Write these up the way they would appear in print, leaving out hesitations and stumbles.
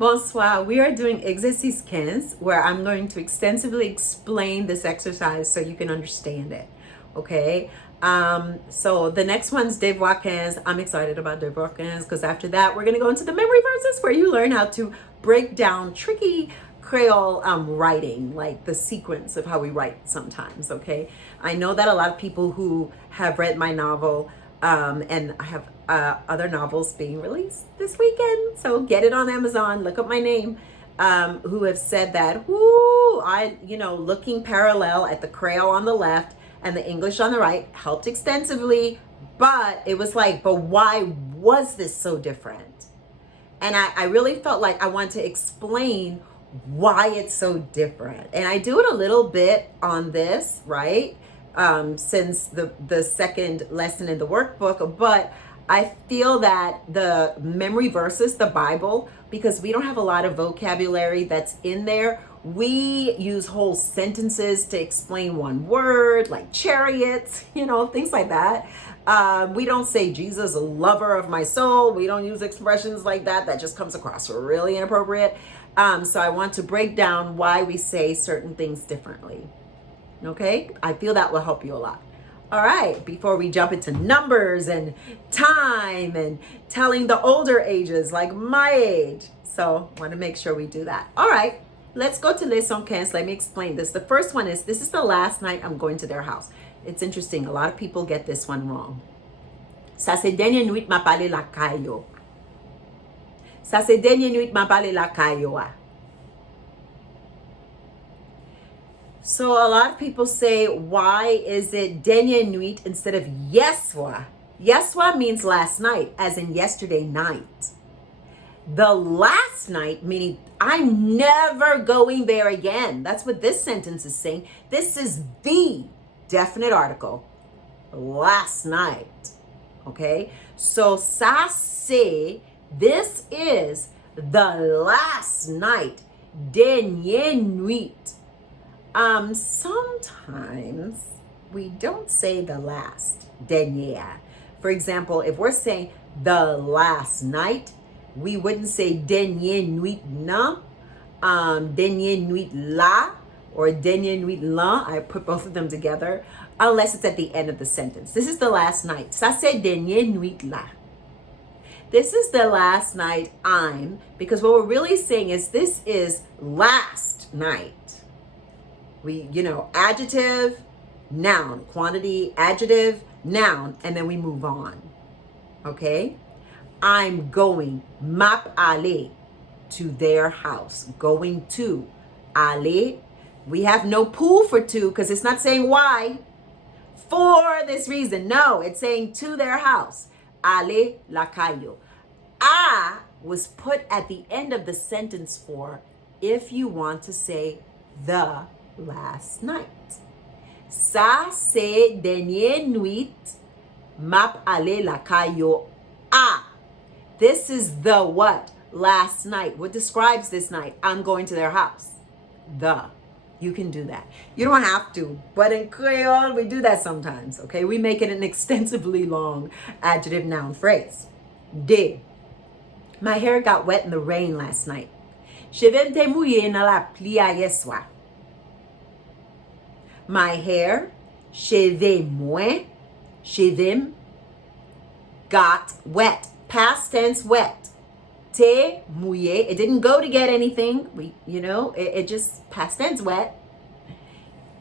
Bonsoir. We are doing exercice 15, where I'm going to extensively explain this exercise so you can understand it. Okay. So the next one's devoir 15. I'm excited about devoir 15 because after that, we're going to go into the memory verses where you learn how to break down tricky Creole writing, like the sequence of how we write sometimes. Okay. I know that a lot of people who have read my novel, and I have other novels being released this weekend, so get it on Amazon, look up my name, who have said that, looking parallel at the Creole on the left and the English on the right helped extensively, but it was like, but why was this so different? And I really felt like I wanted to explain why it's so different. And I do it a little bit on this, right? Since the second lesson in the workbook, but I feel that the memory verses, the Bible, because we don't have a lot of vocabulary that's in there, we use whole sentences to explain one word, like chariots, things like that. We don't say Jesus, a lover of my soul. We don't use expressions like that. That just comes across really inappropriate. So I want to break down why we say certain things differently. Okay, I feel that will help you a lot. All right, before we jump into numbers and time and telling the older ages, like my age. So I want to make sure we do that. All right, let's go to Leçon 15. Let me explain this. The first one is, this is the last night I'm going to their house. It's interesting. A lot of people get this one wrong. Ça c'est dernière nuit m'a parlé la caillou. Ça c'est dernière nuit m'a parlé la caillou. So a lot of people say, why is it dernière nuit instead of yeswa? Yeswa means last night, as in yesterday night. The last night, meaning I'm never going there again. That's what this sentence is saying. This is the definite article. Last night. Okay? So ça c'est, this is the last night. Dernière nuit. Sometimes we don't say the last, dernière. For example, if we're saying the last night, we wouldn't say dernière nuit na, dernière nuit la, or dernière nuit la. I put both of them together, unless it's at the end of the sentence. This is the last night. Ça c'est dernière nuit la. This is the last night because what we're really saying is this is last night. We, adjective, noun, quantity, adjective, noun, and then we move on. Okay? I'm going, map aller, to their house. Going to, aller. We have no pool for to because it's not saying why. For this reason. No, it's saying to their house. Aller la caillou. I was put at the end of the sentence for if you want to say the last night. Ça c'est dernière nuit map aller la caillou a. This is the what? Last night. What describes this night? I'm going to their house. The. You can do that. You don't have to, but in Creole we do that sometimes. Okay, we make it an extensively long adjective noun phrase. De. My hair got wet in the rain last night. Cheveux étaient mouillés dans la pluie hier soir. My hair, cheveux got wet. Past tense wet. Te mouillé. It didn't go to get anything. It just past tense wet.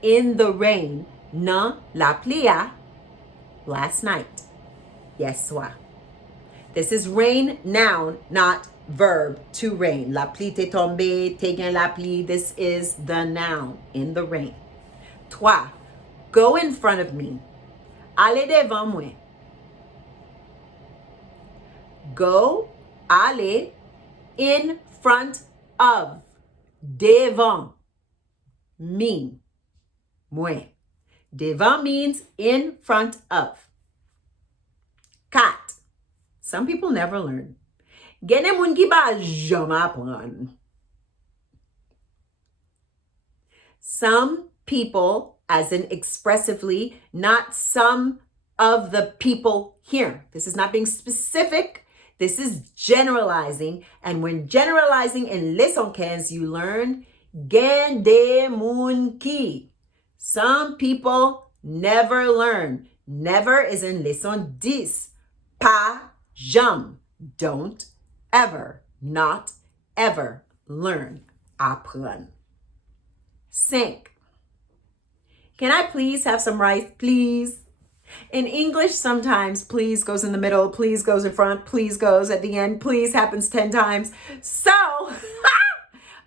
In the rain. Na la plia. Last night. Yes, soir. This is rain, noun, not verb, to rain. La pluie t'est tombée, t'es gain la pluie. This is the noun, in the rain. Toi, go in front of me. Allez devant moi. Go, aller, in front of. Devant, me, moi. Devant means in front of. Cat. Some people never learn. Gene moun ki ba jam apren. Some people, as in expressively, not some of the people here. This is not being specific. This is generalizing. And when generalizing in leçon 15, you learn gen de moun ki. Some people never learn. Never is in leçon 10. Pas jamais. Don't ever, not ever learn. Apprendre. 5. Can I please have some rice, please? In English, sometimes please goes in the middle, please goes in front, please goes at the end, please happens 10 times. So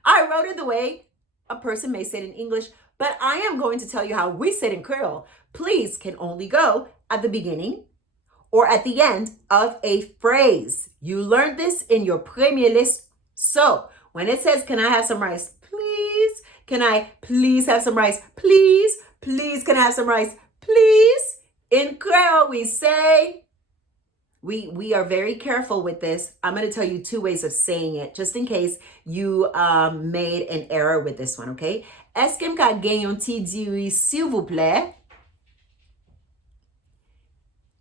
I wrote it the way a person may say it in English, but I am going to tell you how we say it in Creole. Please can only go at the beginning or at the end of a phrase. You learned this in your premier list. So when it says, can I have some rice, please? Can I please have some rice, please? Please, can I have some rice, please? In Creole, we say, we are very careful with this. I'm going to tell you 2 ways of saying it, just in case you made an error with this one, okay? Est-ce que m'ka gen yon ti diri, s'il vous plaît?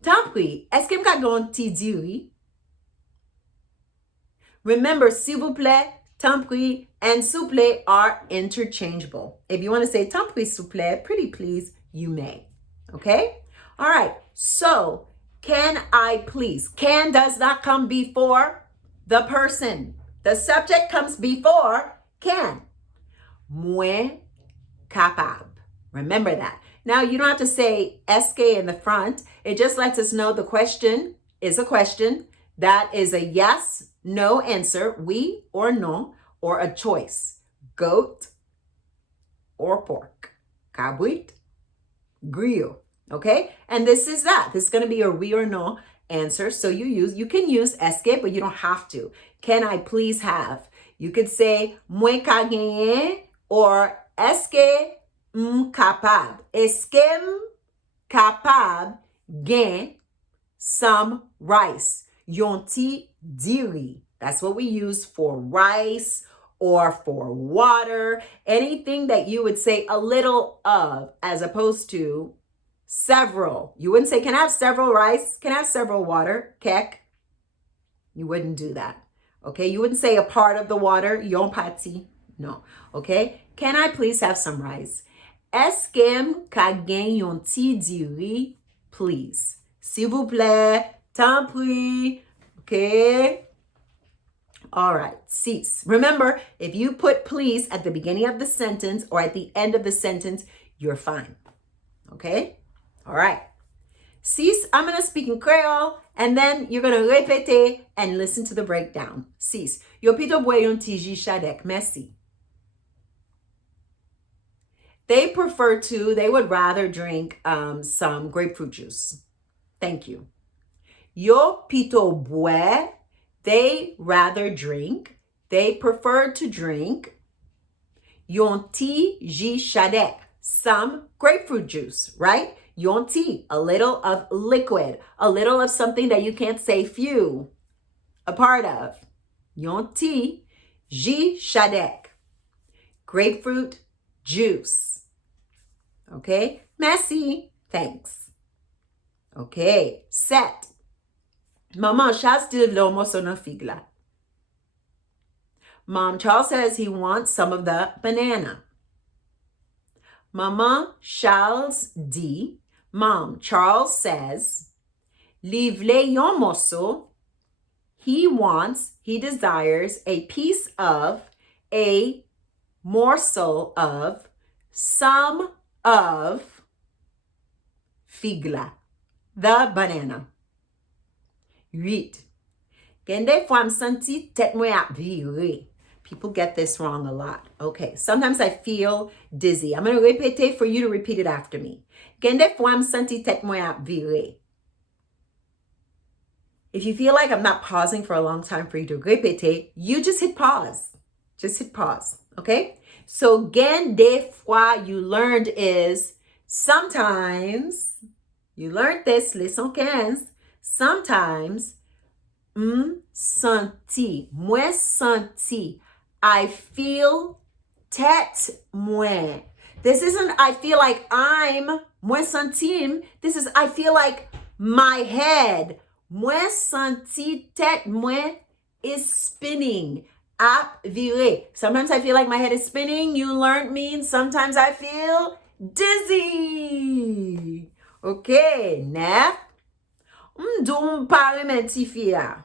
Tant pis, est-ce que m'ka gen yon ti diri? Remember, s'il vous plaît, tant pis, and s'il vous plaît are interchangeable. If you want to say tant pis, s'il vous plaît, pretty please, you may. Okay? All right. So, can I please? Can does not come before the person. The subject comes before can. Moi capable. Remember that. Now, you don't have to say est-ce que in the front. It just lets us know the question is a question. That is a yes, no answer, oui or no, or a choice. Goat or pork. Cabrite, grill. Okay? And this is that. This is going to be a oui or no answer. So you can use est-ce que, but you don't have to. Can I please have? You could say moi ka genyen or est-ce que capable. Est-ce que capable gen some rice. Yonti diri. That's what we use for rice or for water. Anything that you would say a little of as opposed to several. You wouldn't say, can I have several rice? Can I have several water? Kek. You wouldn't do that. Okay? You wouldn't say a part of the water. Yon pati. No. Okay? Can I please have some rice? Est-ce que ka gen yon ti diri, please? S'il vous plaît. Tant pis. Okay? All right. Cease. Remember, if you put please at the beginning of the sentence or at the end of the sentence, you're fine. Okay? All right. Cease. I'm going to speak in Creole, and then you're going to répéter and listen to the breakdown. Cease. Yo pito boy yon tiji shadek. Merci. They would rather drink some grapefruit juice. Thank you. Yo pito boy, they prefer to drink yon ti ji shadek, some grapefruit juice, right? Yon ti, a little of liquid, a little of something that you can't say few, a part of. Yon ti ji shadek, grapefruit juice. Okay? Merci. Thanks. Okay. Set. Maman, Charles did l'homo sono figla. Mom, Charles says he wants some of the banana. Maman, Charles dit. Mom, Charles says, livre yon morceau. He desires a piece of, a morsel of, some of, figla, the banana. 8. Gen de fwa m senti tet mwen ap vire. People get this wrong a lot. Okay, sometimes I feel dizzy. I'm going to répéter for you to repeat it after me. Gen de fwa m senti tet mwen ap vire. If you feel like I'm not pausing for a long time for you to répéter, you just hit pause. Just hit pause, okay? So gen de fwa you learned is sometimes, you learned this, leçon 15, sometimes, senti, moi senti, I feel tête moi. This isn't I feel like I'm, moi sentim, this is I feel like my head, Mwen senti tête mwen is spinning. Ap vire. Sometimes I feel like my head is spinning. You learned me. Sometimes I feel dizzy. Okay, nef. M'dou m'pare men ti fia.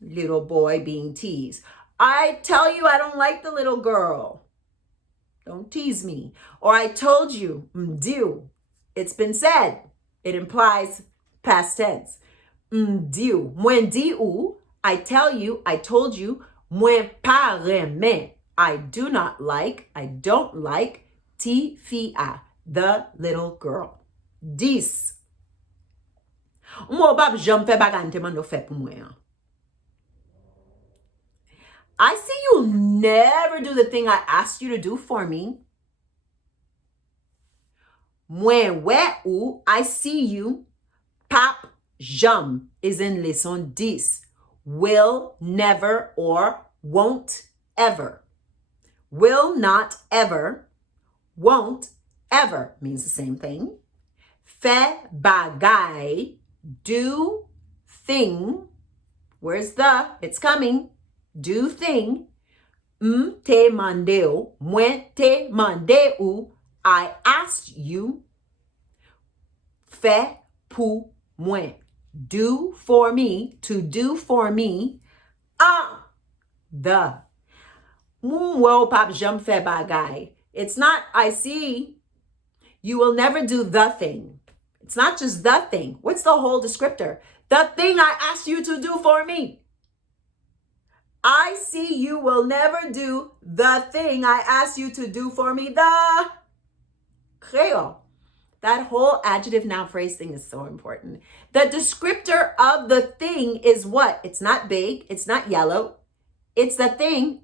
Little boy being teased. I tell you I don't like the little girl. Don't tease me. Or I told you, m'diu. It's been said. It implies past tense. M'diu. Mwen di ou. I tell you, I told you. Mwen pa remen. I do not like, I don't like. Ti fia. The little girl. 10. Mwen bab jom fe bagante man no fe pou mwen. I see you never do the thing I asked you to do for me. Mwen we ou, I see you. Pap jam is in leçon 10. Will, never, or won't ever. Will not ever, won't ever means the same thing. Fe bagay, do thing. Where's the? It's coming. Do thing. Te mandeu, mwen te mandeu, I asked you. Fe pou mwen. Do for me, to do for me. The. Mwen pap jam fe bagay. It's not, I see. You will never do the thing. It's not just the thing. What's the whole descriptor? The thing I asked you to do for me. I see you will never do the thing I asked you to do for me. The Creole. That whole adjective noun phrase thing is so important. The descriptor of the thing is what? It's not big. It's not yellow. It's the thing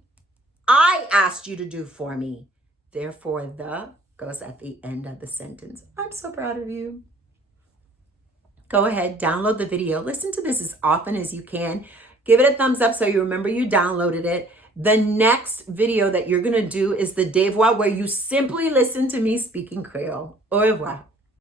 I asked you to do for me. Therefore, the goes at the end of the sentence. I'm so proud of you. Go ahead, download the video. Listen to this as often as you can. Give it a thumbs up so you remember you downloaded it. The next video that you're going to do is the devoir where you simply listen to me speaking Creole. Au revoir.